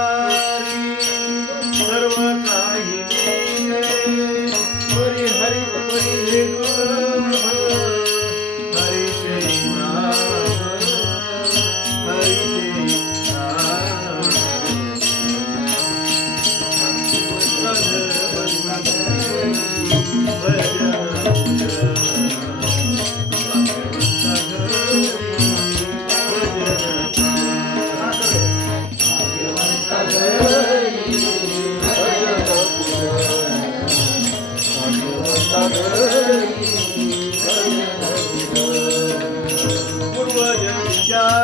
Música Russia.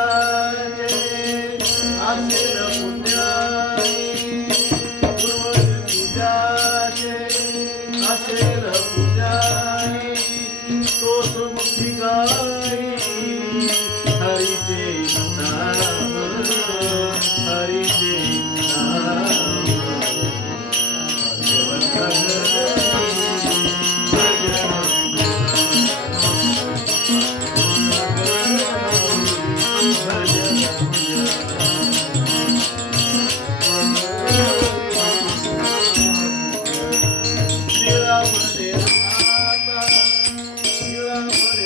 আমার